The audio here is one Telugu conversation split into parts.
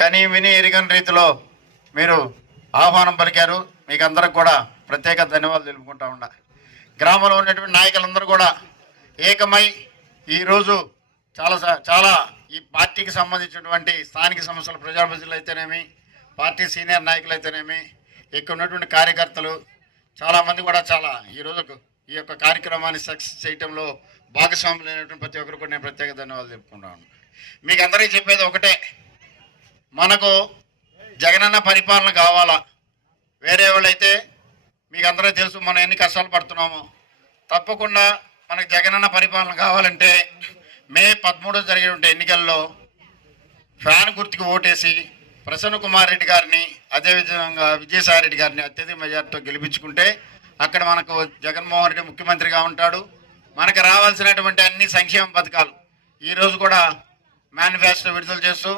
కానీ విని ఎరిగని రీతిలో మీరు ఆహ్వానం పలికారు. మీకు అందరికి కూడా ప్రత్యేక ధన్యవాదాలు తెలుపుకుంటా ఉన్నా. గ్రామంలో ఉన్నటువంటి నాయకులందరూ కూడా ఏకమై ఈరోజు చాలా ఈ పార్టీకి సంబంధించినటువంటి స్థానిక సమస్యల ప్రజాప్రతినిధులు అయితేనేమి, పార్టీ సీనియర్ నాయకులు అయితేనేమి, ఇక్కడ ఉన్నటువంటి కార్యకర్తలు చాలామంది కూడా ఈరోజు ఈ యొక్క కార్యక్రమాన్ని సక్సెస్ చేయడంలో భాగస్వాములైనటువంటి ప్రతి ఒక్కరు కూడా నేను ప్రత్యేక ధన్యవాదాలు చెప్పుకుంటాను. మీకు అందరికీ చెప్పేది ఒకటే, మనకు జగనన్న పరిపాలన కావాలా. వేరే వాళ్ళైతే మీకు అందరూ తెలుసు మనం ఎన్ని కష్టాలు పడుతున్నామో. తప్పకుండా మనకు జగనన్న పరిపాలన కావాలంటే మే 13 జరిగినటువంటి ఎన్నికల్లో ఫ్యాన్ గుర్తుకు ఓటేసి ప్రసన్న కుమార్ రెడ్డి గారిని, అదేవిధంగా విజయసాయి రెడ్డి గారిని అత్యధిక మెజార్టీతో గెలిపించుకుంటే అక్కడ మనకు జగన్మోహన్ రెడ్డి ముఖ్యమంత్రిగా ఉంటాడు. మనకు రావాల్సినటువంటి అన్ని సంక్షేమ పథకాలు ఈరోజు కూడా మేనిఫెస్టో విడుదల చేస్తూ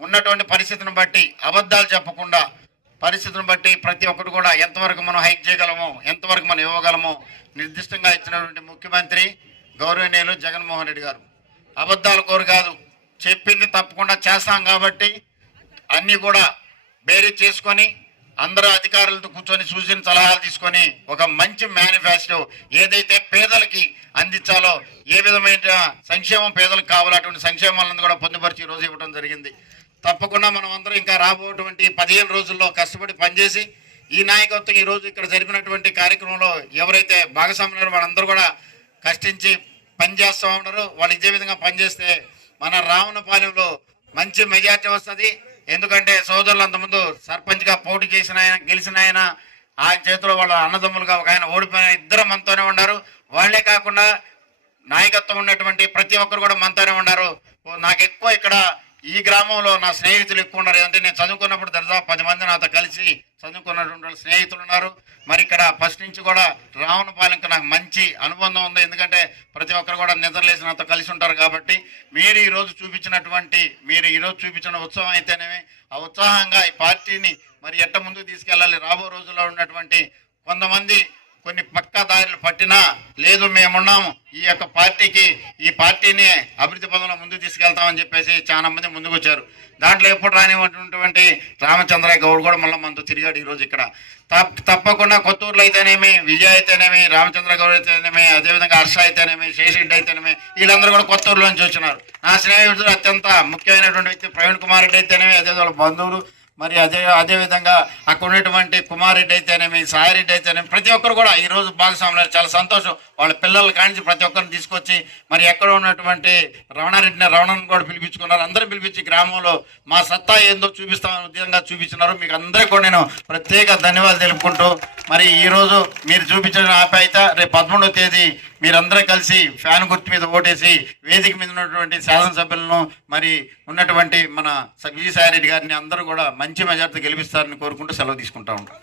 ఉన్నటువంటి పరిస్థితిని బట్టి అబద్ధాలు చెప్పకుండా పరిస్థితిని బట్టి ప్రతి ఒక్కరు కూడా ఎంతవరకు మనం హైక్ చేయగలమో, ఎంతవరకు మనం ఇవ్వగలమో నిర్దిష్టంగా ఇచ్చినటువంటి ముఖ్యమంత్రి గౌరవనీయులు జగన్మోహన్ రెడ్డి గారు. అబద్ధాల కోరు కాదు, చెప్పింది తప్పకుండా చేస్తాం కాబట్టి అన్నీ కూడా బేరీ చేసుకొని అందరూ అధికారులతో కూర్చొని సూచన సలహాలు తీసుకొని ఒక మంచి మేనిఫెస్టో ఏదైతే పేదలకి అందించాలో, ఏ విధమైన సంక్షేమం పేదలకు కావాలో అటువంటి సంక్షేమాలను కూడా పొందుపరిచి ఈరోజు ఇవ్వడం జరిగింది. తప్పకుండా మనం అందరం ఇంకా రాబోయేటువంటి 15 రోజుల్లో కష్టపడి పనిచేసి ఈ నాయకత్వం ఈరోజు ఇక్కడ జరిపినటువంటి కార్యక్రమంలో ఎవరైతే భాగస్వాములు వాళ్ళందరూ కూడా కష్టించి పనిచేస్తూ ఉన్నారు. వాళ్ళు ఇదే విధంగా పనిచేస్తే మన రావణపాలెంలో మంచి మెజార్టీ వస్తుంది. ఎందుకంటే సోదరులు అంతకుముందు సర్పంచ్గా పోటీ చేసిన ఆయన, గెలిచిన ఆయన చేతిలో వాళ్ళ అన్నదమ్ములుగా ఒక ఆయన ఓడిపోయిన ఇద్దరు మనతోనే ఉన్నారు. వాళ్లే కాకుండా నాయకత్వం ఉన్నటువంటి ప్రతి ఒక్కరు కూడా మనతోనే ఉన్నారు. నాకు ఎక్కువ ఇక్కడ ఈ గ్రామంలో నా స్నేహితులు ఎక్కువ ఉన్నారు. అంటే నేను చదువుకున్నప్పుడు దాదాపు 10 మంది నాతో కలిసి చదువుకున్నటువంటి స్నేహితులు ఉన్నారు. మరి ఇక్కడ ఫస్ట్ నుంచి కూడా రావణపాలెంకి నాకు మంచి అనుబంధం ఉంది. ఎందుకంటే ప్రతి ఒక్కరు కూడా నిద్రలేసి నాతో కలిసి ఉంటారు. కాబట్టి మీరు ఈరోజు చూపించిన ఉత్సవం అయితేనేమి, ఆ ఉత్సాహంగా ఈ పార్టీని మరి ఎట్ట ముందుకు తీసుకెళ్ళాలి, రాబో రోజుల్లో ఉన్నటువంటి కొంతమంది కొన్ని పక్కా దారులు పట్టినా లేదు మేమున్నాము, ఈ యొక్క పార్టీకి ఈ పార్టీని అభివృద్ధి పదంలో ముందుకు తీసుకెళ్తామని చెప్పేసి చాలా మంది ముందుకు వచ్చారు. దాంట్లో ఎప్పుడు రానివ్వటువంటి రామచంద్రయ్య గౌడ్ కూడా మళ్ళీ మనతో తిరిగాడు ఈరోజు ఇక్కడ. తప్పకుండా కొత్తూరులో అయితేనేమి, విజయ్ అయితేనేమి, రామచంద్ర గౌడ్ అయితేనేమి, అదేవిధంగా హర్ష అయితేనేమి, శేషరెడ్డి అయితేనేమి, వీళ్ళందరూ కూడా కొత్తూరులో నుంచి వచ్చినారు. నా స్నేహితుడు అత్యంత ముఖ్యమైనటువంటి వ్యక్తి ప్రవీణ్ కుమార్ రెడ్డి అయితేనేమి, అదే వాళ్ళ బంధువులు, మరి అదేవిధంగా అక్కడ ఉన్నటువంటి కుమార్ రెడ్డి అయితేనేమి, సాయిరెడ్డి అయితేనేమి, ప్రతి ఒక్కరు కూడా ఈరోజు భాగస్వాములు. చాలా సంతోషం. వాళ్ళ పిల్లలు కానించి ప్రతి ఒక్కరిని తీసుకొచ్చి మరి ఎక్కడ ఉన్నటువంటి రమణను కూడా పిలిపించుకున్నారు. అందరూ పిలిపించి గ్రామంలో మా సత్తా ఏందో చూపిస్తామని ఉద్యోగంగా చూపించినారు. మీకు అందరికీ కూడా నేను ప్రత్యేక ధన్యవాదాలు తెలుపుకుంటూ మరి ఈరోజు మీరు చూపించిన ఆప్యాయత రేపు 11వ తేదీ మీరందరూ కలిసి ఫ్యాన్ గుర్తు మీద ఓటేసి వేదిక మీద ఉన్నటువంటి శాసనసభ్యులను మరి ఉన్నటువంటి మన విజయసాయి రెడ్డి గారిని అందరూ కూడా మంచి మెజార్టీ గెలిపిస్తారని కోరుకుంటూ సెలవు తీసుకుంటా ఉంటాం.